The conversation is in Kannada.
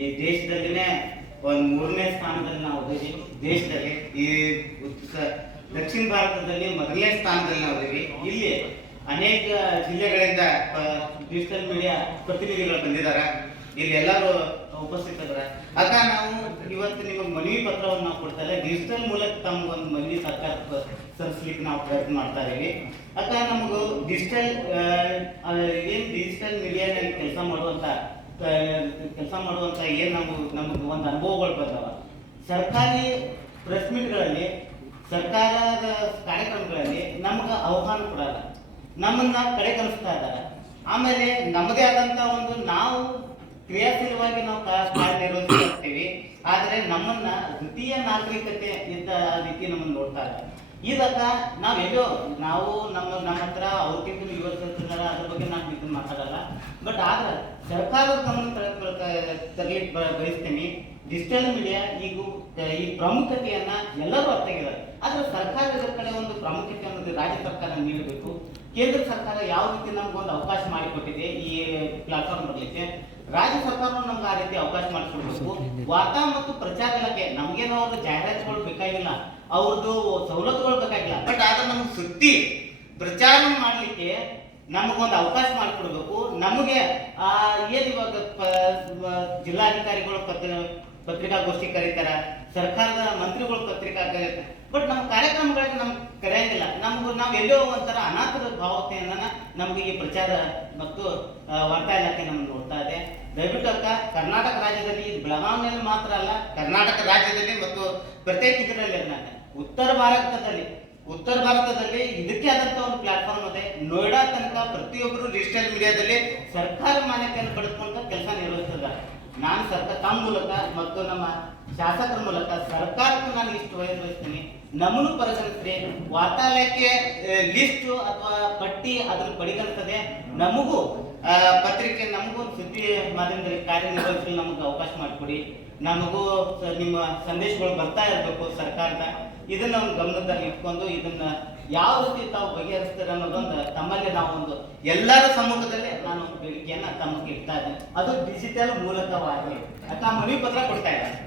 ಈ ದೇಶದಲ್ಲಿನೇ ಒಂದು 3ನೇ ಸ್ಥಾನದಲ್ಲಿ ನಾವು ಇದೀವಿ. ದೇಶದಲ್ಲಿ ಈ ದಕ್ಷಿಣ ಭಾರತದಲ್ಲಿ 1ನೇ ಸ್ಥಾನದಲ್ಲಿ ನಾವು ಇದೀವಿ. ಇಲ್ಲಿ ಅನೇಕ ಜಿಲ್ಲೆಗಳಿಂದ ಡಿಜಿಟಲ್ ಮೀಡಿಯಾ ಪ್ರತಿನಿಧಿಗಳು ಬಂದಿದ್ದಾರೆ. ಇಲ್ಲಿ ಎಲ್ಲರೂ ಉಪಸ್ಥಿತರಿದ್ದಾರೆ. ಅಕ್ಕ, ನಾವು ಇವತ್ತು ನಿಮಗೆ ಮನವಿ ಪತ್ರವನ್ನು ನಾವು ಕೊಡ್ತಾ ಇದ್ದೀವಿ. ಡಿಜಿಟಲ್ ಮೂಲಕ ತಮಗೊಂದು ಮನವಿ ಸರ್ಕಾರ ಸಲ್ಲಿಸಲಿಕ್ಕೆ ನಾವು ಪ್ರಯತ್ನ ಮಾಡ್ತಾ ಇದೀವಿ. ಅಕ್ಕ, ನಮಗೂ ಡಿಜಿಟಲ್ ಡಿಜಿಟಲ್ ಮೀಡಿಯಾನಲ್ಲಿ ಕೆಲಸ ಮಾಡುವಂತ ಏನು ನಮಗೆ ಒಂದು ಅನುಭವಗಳು ಬಂದವ. ಸರ್ಕಾರಿ ಪ್ರೆಸ್ ಮೀಟ್ಗಳಲ್ಲಿ, ಸರ್ಕಾರದ ಕಾರ್ಯಕ್ರಮಗಳಲ್ಲಿ ನಮ್ಗೆ ಆಹ್ವಾನ ಕೊಡಲ್ಲ, ನಮ್ಮನ್ನ ಕಡೆ ಕಲಿಸ್ತಾ ಇದ್ದಾರೆ. ಆಮೇಲೆ ನಮ್ಮದೇ ಆದಂತ ಒಂದು ನಾವು ಕ್ರಿಯಾಶೀಲವಾಗಿ ನಾವು ಕಾರ್ಯನಿರ್ವಹಿಸ್ತೀವಿ. ಆದರೆ ನಮ್ಮನ್ನ ದ್ವಿತೀಯ ನಾಗರಿಕತೆ ಇದ್ದ ರೀತಿ ನಮ್ಮನ್ನು ನೋಡ್ತಾ ಇದ್ದಾರೆ. ಇದಕ್ಕ ನಾವು ನಮ್ಮ ಹತ್ರ ಅವ್ರಿಗಿಂತ ಯುವಕರ ಅದ್ರ ಬಗ್ಗೆ ನಾನು ಇದನ್ನ ಮಾತಾಡಲ್ಲ. ಬಟ್ ಆದ್ರೆ ಸರ್ಕಾರದ ಗಮನ ತರಲಿಕ್ಕೆ ಬಯಸ್ತೀನಿ. ಡಿಜಿಟಲ್ ಮೀಡಿಯಾ ಈ ಪ್ರಾಮುಖ್ಯತೆಯನ್ನ ಎಲ್ಲರೂ ಅರ್ಥಾಗಿದ್ದಾರೆ. ಆದ್ರೆ ಸರ್ಕಾರದ ಕಡೆ ಒಂದು ಪ್ರಾಮುಖ್ಯತೆ ಅನ್ನೋದು ರಾಜ್ಯ ಸರ್ಕಾರ ನೀಡಬೇಕು. ಕೇಂದ್ರ ಸರ್ಕಾರ ಯಾವ ರೀತಿ ನಮ್ಗೊಂದು ಅವಕಾಶ ಮಾಡಿಕೊಟ್ಟಿದೆ ಈ ಪ್ಲಾಟ್ಫಾರ್ಮ್ ಬರಲಿಕ್ಕೆ, ರಾಜ್ಯ ಸರ್ಕಾರ ನಮ್ಗೆ ಆ ರೀತಿ ಅವಕಾಶ ಮಾಡಿಕೊಡ್ಬೇಕು. ವಾರ್ತಾ ಮತ್ತು ಪ್ರಚಾರ ಇಲಾಖೆ ನಮ್ಗೇನೋ ಅವ್ರದ್ದು ಜಾಹೀರಾತುಗಳು ಬೇಕಾಗಿಲ್ಲ, ಅವ್ರದ್ದು ಸವಲತ್ತುಗಳು ಬೇಕಾಗಿಲ್ಲ. ಬಟ್ ಆದ್ರೆ ನಮ್ಗೆ ಸುದ್ದಿ ಪ್ರಚಾರ ಮಾಡಲಿಕ್ಕೆ ನಮಗೊಂದು ಅವಕಾಶ ಮಾಡಿಕೊಡ್ಬೇಕು. ನಮಗೆ ಏನ್ ಇವಾಗ ಜಿಲ್ಲಾಧಿಕಾರಿಗಳು ಪತ್ರಿಕಾಗೋಷ್ಠಿ ಕರೀತಾರ, ಸರ್ಕಾರದ ಮಂತ್ರಿಗಳು ಪತ್ರಿಕಾ ಕರೀತಾರೆ. ಬಟ್ ನಮ್ಮ ಕಾರ್ಯಕ್ರಮಗಳಿಗೆ ನಮ್ಗೆ ಕರೆಯಂಗಿಲ್ಲ. ನಾವು ಎಲ್ಲೋ ಒಂಥರ ಅನಾಥರ ಭಾವತೆಯನ್ನ ನಮ್ಗೆ ಈ ಪ್ರಚಾರ ಮತ್ತು ವಾರ್ತಾ ಇಲಾಖೆ ನಮ್ಗೆ ನೋಡ್ತಾ ಇದೆ. ದಯವಿಟ್ಟು ಅಕ್ಕ, ಕರ್ನಾಟಕ ರಾಜ್ಯದಲ್ಲಿ ಬೆಳಗಾವಿಯಲ್ಲಿ ಮಾತ್ರ ಅಲ್ಲ, ಕರ್ನಾಟಕ ರಾಜ್ಯದಲ್ಲಿ ಮತ್ತು ಪ್ರತ್ಯೇಕ ಇದರಲ್ಲಿ ಉತ್ತರ ಭಾರತದಲ್ಲಿ ಇದಕ್ಕೆ ಆದಂತ ಒಂದು ಪ್ಲಾಟ್ಫಾರ್ಮ್ ಇದೆ. ನೋಯ್ಡಾ ತನಕ ಪ್ರತಿಯೊಬ್ಬರು ಡಿಜಿಟಲ್ ಮೀಡಿಯಾದಲ್ಲಿ ಸರ್ಕಾರ ಮಾನ್ಯತೆಯನ್ನು ಪಡೆದುಕೊಂಡ ಕೆಲಸ ನಿರ್ವಹಿಸಿದ್ದಾರೆ. ನಾನು ತಮ್ಮ ಮೂಲಕ ಮತ್ತು ನಮ್ಮ ಶಾಸಕರ ಮೂಲಕ ಸರ್ಕಾರಕ್ಕೂ ನಾನು ಇಷ್ಟು ವಹಿಸ್ತೀನಿ, ನಮ್ಮನ್ನು ಪರಿಗಣಿಸಿದ್ರೆ ವಾರ್ತಾ ಇಲಾಖೆ ಲಿಸ್ಟ್ ಅಥವಾ ಪಟ್ಟಿ ಅದ್ರ ಪರಿಗಣಿಸದೆ ನಮಗೂ ಪತ್ರಿಕೆ, ನಮಗೂ ಸುದ್ದಿ ಮಾಧ್ಯಮದಲ್ಲಿ ಕಾರ್ಯನಿರ್ವಹಿಸಲು ನಮಗೆ ಅವಕಾಶ ಮಾಡಿಕೊಡಿ. ನಮಗೂ ನಿಮ್ಮ ಸಂದೇಶಗಳು ಬರ್ತಾ ಇರಬೇಕು ಸರ್ಕಾರದ. ಇದನ್ನ ಒಂದು ಗಮನದಲ್ಲಿ ಇಟ್ಕೊಂಡು ಇದನ್ನ ಯಾವ ರೀತಿ ತಾವು ಬಗೆಹರಿಸ್ತಾರೆ ಅನ್ನೋದೊಂದು ತಮ್ಮಲ್ಲಿ ನಾವೊಂದು ಎಲ್ಲರ ಸಮ್ಮುಖದಲ್ಲಿ ನಾನು ಒಂದು ಬೇಡಿಕೆಯನ್ನ ತಮಗೆ ಇಡ್ತಾ ಇದ್ದೇನೆ. ಅದು ಡಿಜಿಟಲ್ ಮೂಲಕವಾಗಿ ಅಕ್ಕ ಮನವಿ ಪತ್ರ ಕೊಡ್ತಾ ಇದ್ದಾರೆ.